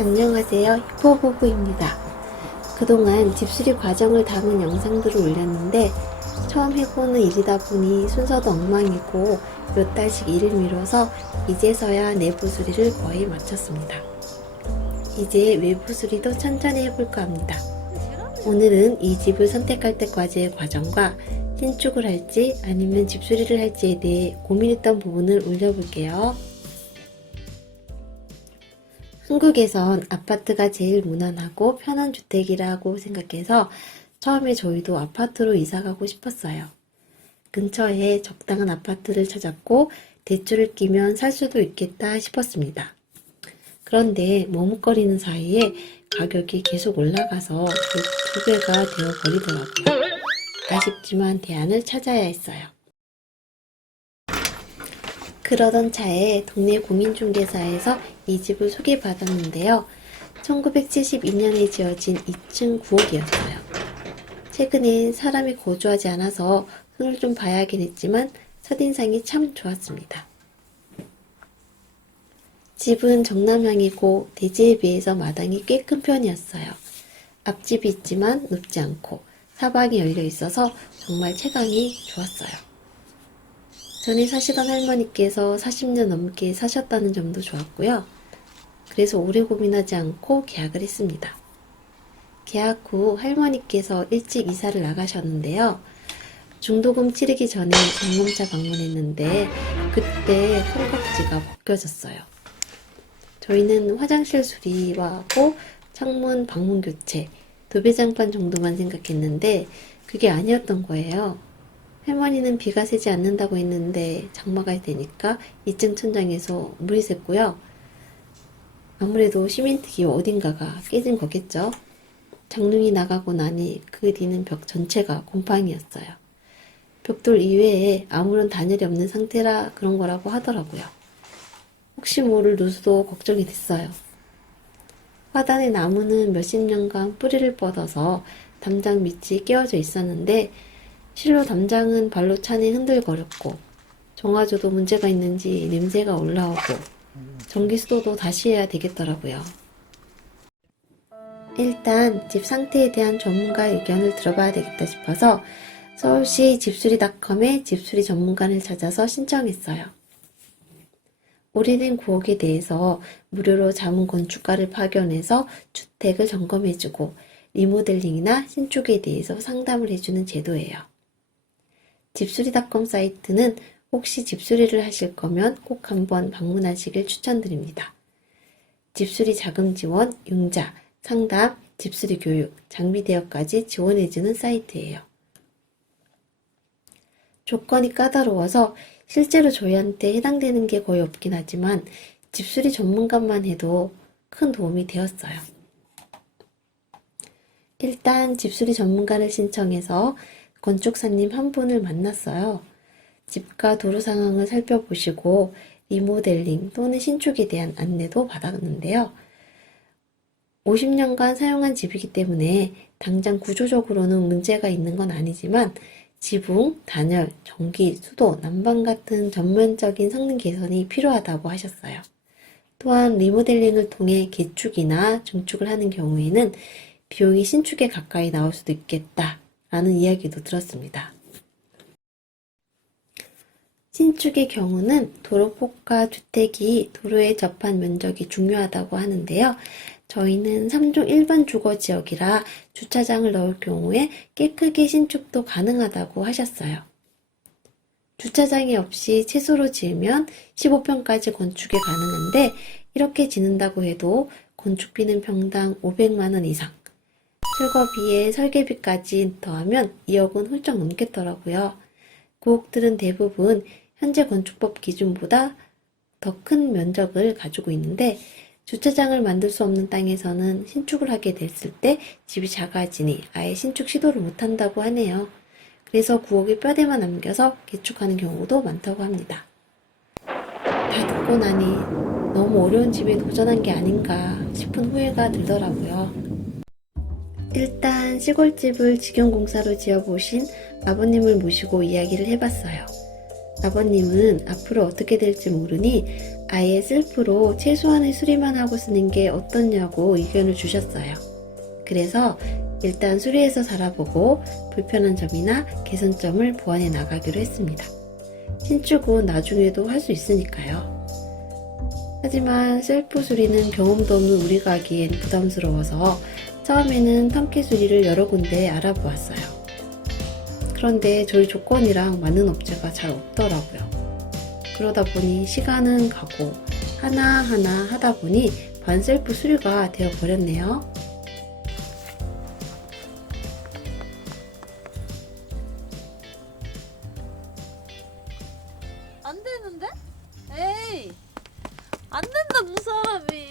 안녕하세요. 히포부부입니다. 그동안 집수리 과정을 담은 영상들을 올렸는데 처음 해보는 일이다 보니 순서도 엉망이고 몇 달씩 일을 미뤄서 이제서야 내부 수리를 거의 마쳤습니다. 이제 외부 수리도 천천히 해볼까 합니다. 오늘은 이 집을 선택할 때까지의 과정과 신축을 할지 아니면 집수리를 할지에 대해 고민했던 부분을 올려볼게요. 한국에선 아파트가 제일 무난하고 편한 주택이라고 생각해서 처음에 저희도 아파트로 이사 가고 싶었어요. 근처에 적당한 아파트를 찾았고 대출을 끼면 살 수도 있겠다 싶었습니다. 그런데 머뭇거리는 사이에 가격이 계속 올라가서 두 배가 되어 버리더라고요. 아쉽지만 대안을 찾아야 했어요. 그러던 차에 동네 공인중개사에서 이 집을 소개받았는데요. 1972년에 지어진 2층 9억이었어요. 최근엔 사람이 거주하지 않아서 손을 좀 봐야 하긴 했지만 첫인상이 참 좋았습니다. 집은 정남향이고 대지에 비해서 마당이 꽤 큰 편이었어요. 앞집이 있지만 높지 않고 사방이 열려 있어서 정말 체감이 좋았어요. 전에 사시던 할머니께서 40년 넘게 사셨다는 점도 좋았고요. 그래서 오래 고민하지 않고 계약을 했습니다. 계약 후 할머니께서 일찍 이사를 나가셨는데요. 중도금 치르기 전에 점검차 방문했는데 그때 콩깍지가 벗겨졌어요. 저희는 화장실 수리하고 창문 방문 교체, 도배장판 정도만 생각했는데 그게 아니었던 거예요. 할머니는 비가 새지 않는다고 했는데 장마가 되니까 2층 천장에서 물이 샜고요. 아무래도 시멘트기 어딘가가 깨진 거겠죠. 장롱이 나가고 나니 그 뒤는 벽 전체가 곰팡이였어요. 벽돌 이외에 아무런 단열이 없는 상태라 그런 거라고 하더라고요. 혹시 모를 누수도 걱정이 됐어요. 화단의 나무는 몇십 년간 뿌리를 뻗어서 담장 밑이 끼워져 있었는데 실로 담장은 발로 차니 흔들거렸고 정화조도 문제가 있는지 냄새가 올라오고 전기 수도도 다시 해야 되겠더라고요. 일단 집 상태에 대한 전문가 의견을 들어봐야 되겠다 싶어서 서울시 집수리닷컴에 집수리 전문가를 찾아서 신청했어요. 오래된 구역에 대해서 무료로 자문 건축가를 파견해서 주택을 점검해주고 리모델링이나 신축에 대해서 상담을 해주는 제도예요. 집수리닷컴 사이트는 혹시 집수리를 하실 거면 꼭 한번 방문하시길 추천드립니다. 집수리 자금 지원, 융자, 상담, 집수리 교육, 장비 대여까지 지원해주는 사이트예요. 조건이 까다로워서 실제로 저희한테 해당되는 게 거의 없긴 하지만 집수리 전문가만 해도 큰 도움이 되었어요. 일단 집수리 전문가를 신청해서 건축사님 한 분을 만났어요. 집과 도로 상황을 살펴보시고 리모델링 또는 신축에 대한 안내도 받았는데요. 50년간 사용한 집이기 때문에 당장 구조적으로는 문제가 있는 건 아니지만 지붕, 단열, 전기, 수도, 난방 같은 전면적인 성능 개선이 필요하다고 하셨어요. 또한 리모델링을 통해 개축이나 중축을 하는 경우에는 비용이 신축에 가까이 나올 수도 있겠다라는 이야기도 들었습니다. 신축의 경우는 도로폭과 주택이 도로에 접한 면적이 중요하다고 하는데요. 저희는 3종 일반 주거 지역이라 주차장을 넣을 경우에 깨끗게 신축도 가능하다고 하셨어요. 주차장이 없이 채소로 지으면 15평까지 건축이 가능한데 이렇게 짓는다고 해도 건축비는 평당 500만원 이상, 철거비에 설계비까지 더하면 2억은 훌쩍 넘겠더라고요. 구옥들은 대부분 현재 건축법 기준보다 더 큰 면적을 가지고 있는데 주차장을 만들 수 없는 땅에서는 신축을 하게 됐을 때 집이 작아지니 아예 신축 시도를 못한다고 하네요. 그래서 구옥이 뼈대만 남겨서 개축하는 경우도 많다고 합니다. 다 듣고 나니 너무 어려운 집에 도전한 게 아닌가 싶은 후회가 들더라고요. 일단 시골집을 직영공사로 지어보신 아버님을 모시고 이야기를 해봤어요. 아버님은 앞으로 어떻게 될지 모르니 아예 셀프로 최소한의 수리만 하고 쓰는 게 어떻냐고 의견을 주셨어요. 그래서 일단 수리해서 살아보고 불편한 점이나 개선점을 보완해 나가기로 했습니다. 신축은 나중에도 할 수 있으니까요. 하지만 셀프 수리는 경험도 없는 우리가 하기엔 부담스러워서 처음에는 턴키 수리를 여러 군데 알아보았어요. 그런데 저희 조건이랑 맞는 업체가 잘 없더라고요. 그러다 보니 시간은 가고 하나하나 하다 보니 반셀프 수리가 되어 버렸네요. 안 되는데? 에이 안 된다 무사람이